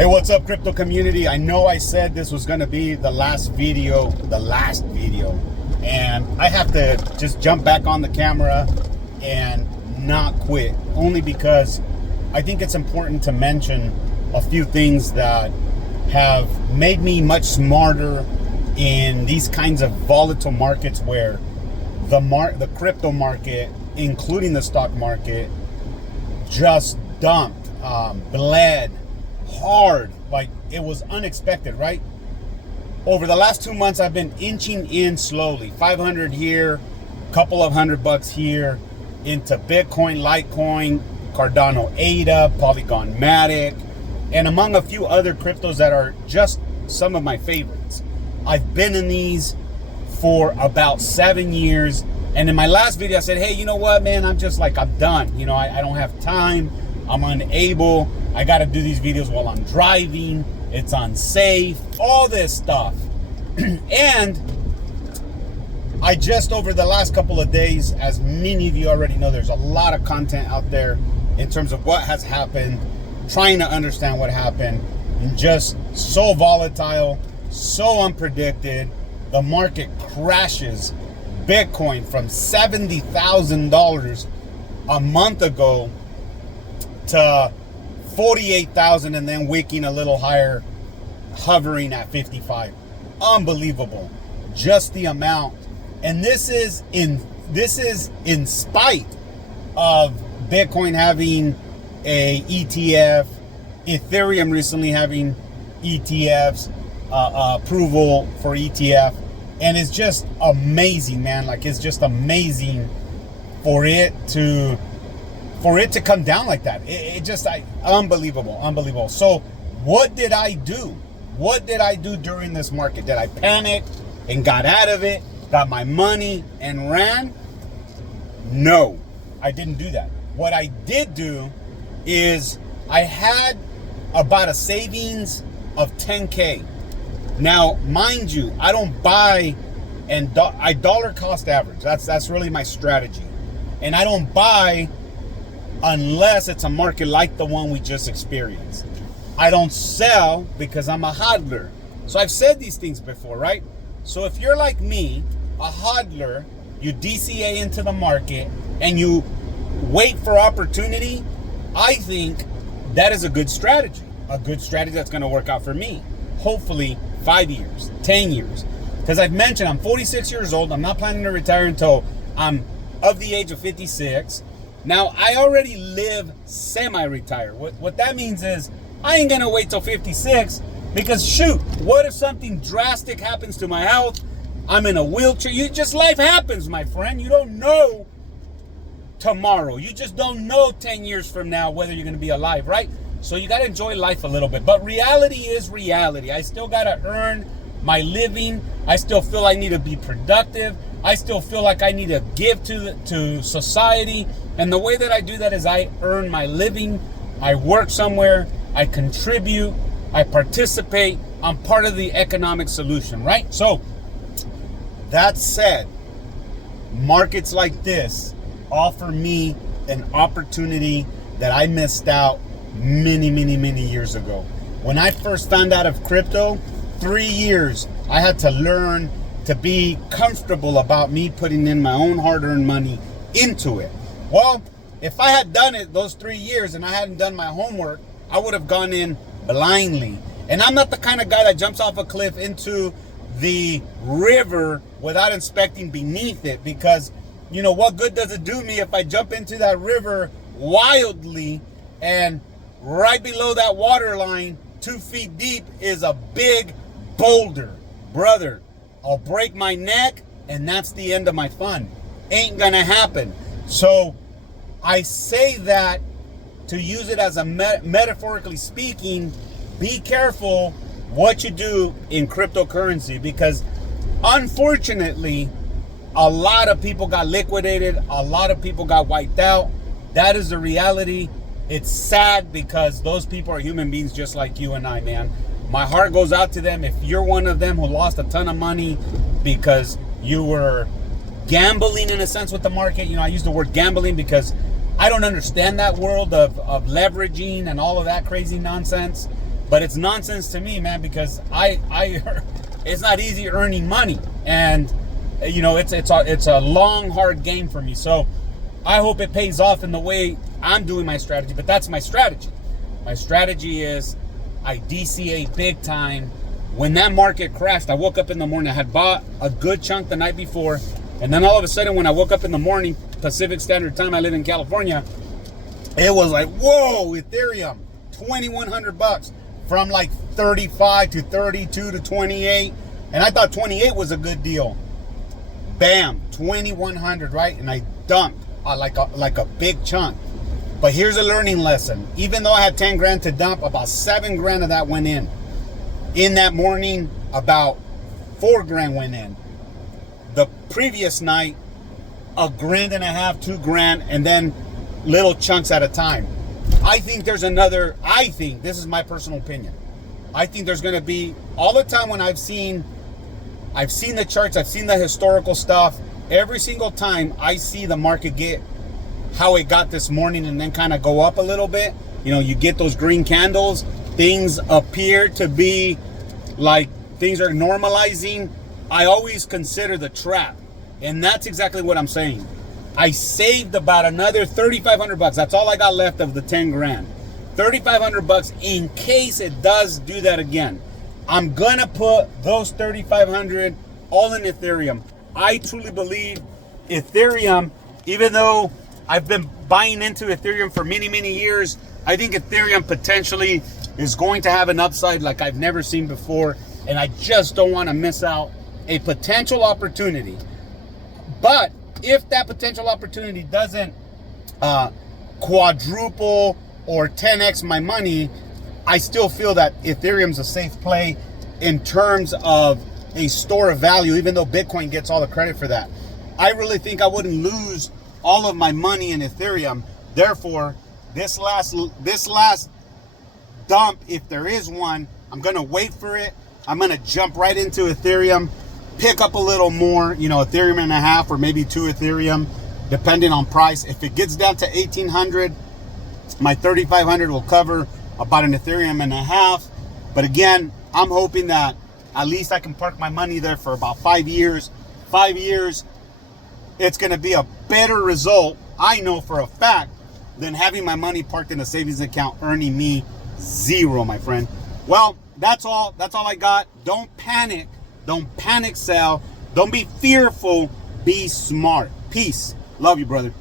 Hey, what's up, crypto community? I know I said this was going to be the last video, and I have to just jump back on the camera and not quit, only because I think it's important to mention a few things that have made me much smarter in these kinds of volatile markets where the crypto market, including the stock market, just dumped, bled hard, like it was unexpected, right? Over the last 2 months, I've been inching in slowly, 500 here, couple of $100 here, into Bitcoin, Litecoin, Cardano ADA, Polygon Matic, and among a few other cryptos that are just some of my favorites. I've been in these for about 7 years, and in my last video I said, hey, you know what, man, I'm done. You know, I don't have time, I'm unable, I got to do these videos while I'm driving, it's unsafe, all this stuff. And I just, over the last couple of days, as many of you already know, there's a lot of content out there in terms of what has happened, trying to understand what happened, and just so volatile, so unpredicted. The market crashes. Bitcoin from $70,000 a month ago to 48,000, and then wicking a little higher, hovering at 55. Unbelievable, just the amount. And this is in spite of Bitcoin having a ETF, Ethereum recently having ETFs, approval for ETF, and it's just amazing, man. Like, it's just amazing for it to come down like that. Unbelievable. So what did I do? What did I do during this market? Did I panic and got out of it, got my money and ran? No, I didn't do that. What I did do is I had about a savings of 10K. Now, mind you, I don't buy, and I dollar cost average. That's really my strategy. And I don't buy unless it's a market like the one we just experienced. I don't sell because I'm a hodler. So I've said these things before, right? So if you're like me, a hodler, you DCA into the market and you wait for opportunity, I think that is a good strategy that's going to work out for me. Hopefully 5 years, 10 years. Because I've mentioned I'm 46 years old. I'm not planning to retire until I'm of the age of 56. Now, I already live semi-retired. What that means is I ain't going to wait till 56, because shoot, what if something drastic happens to my health? I'm in a wheelchair. Life happens, my friend. You don't know tomorrow. You just don't know 10 years from now whether you're going to be alive, right? So you got to enjoy life a little bit. But reality is reality. I still got to earn my living. I still feel I need to be productive. I still feel like I need to give to society. And the way that I do that is I earn my living. I work somewhere. I contribute. I participate. I'm part of the economic solution, right? So that said, markets like this offer me an opportunity that I missed out many years ago. When I first found out of crypto, 3 years, I had to learn to be comfortable about me putting in my own hard-earned money into it. Well, if I had done it those 3 years and I hadn't done my homework, I would have gone in blindly. And I'm not the kind of guy that jumps off a cliff into the river without inspecting beneath it, because, you know, what good does it do me if I jump into that river wildly and right below that water line, 2 feet deep, is a big boulder? Brother, I'll break my neck and that's the end of my fun. Ain't gonna happen. So I say that to use it as a metaphorically speaking. Be careful what you do in cryptocurrency, because unfortunately a lot of people got liquidated, a lot of people got wiped out. That is the reality. It's sad because those people are human beings just like you and I, man. My heart goes out to them. If you're one of them who lost a ton of money because you were gambling in a sense with the market, you know, I use the word gambling because I don't understand that world of leveraging and all of that crazy nonsense. But it's nonsense to me, man, because it's not easy earning money, and you know it's a long, hard game for me. So I hope it pays off in the way I'm doing my strategy. But that's my strategy. My strategy is I DCA big time. When that market crashed, I woke up in the morning. I had bought a good chunk the night before, and then all of a sudden, when I woke up in the morning, Pacific Standard Time, I live in California, it was like, whoa, Ethereum, $2,100 from like 35 to 32 to 28, and I thought 28 was a good deal. Bam, 2,100, right? And I dumped like a big chunk. But here's a learning lesson. Even though I had 10 grand to dump, about 7 grand of that went in. In that morning, about 4 grand went in. The previous night, $1.5 grand, 2 grand, and then little chunks at a time. I think this is my personal opinion. I think there's going to be, all the time when I've seen the charts, I've seen the historical stuff, every single time I see the market get how it got this morning and then kind of go up a little bit, you know, you get those green candles, things appear to be like things are normalizing. I always consider the trap, and that's exactly what I'm saying. I saved about another $3,500. That's all I got left of the 10 grand. $3,500 in case it does do that again. I'm gonna put those $3,500 all in Ethereum. I truly believe Ethereum, even though I've been buying into Ethereum for many, many years, I think Ethereum potentially is going to have an upside like I've never seen before, and I just don't want to miss out a potential opportunity. But if that potential opportunity doesn't quadruple or 10x my money, I still feel that Ethereum's a safe play in terms of a store of value, even though Bitcoin gets all the credit for that. I really think I wouldn't lose all of my money in Ethereum. Therefore, this last dump, if there is one, I'm gonna wait for it. I'm gonna jump right into Ethereum, pick up a little more, you know, Ethereum and a half or maybe 2 Ethereum, depending on price. If it gets down to 1,800, my 3,500 will cover about an Ethereum and a half. But again, I'm hoping that at least I can park my money there for about 5 years. 5 years, it's going to be a better result, I know for a fact, than having my money parked in a savings account earning me 0, my friend. Well, that's all I got. Don't panic sell. Don't be fearful, be smart. Peace. Love you, brother.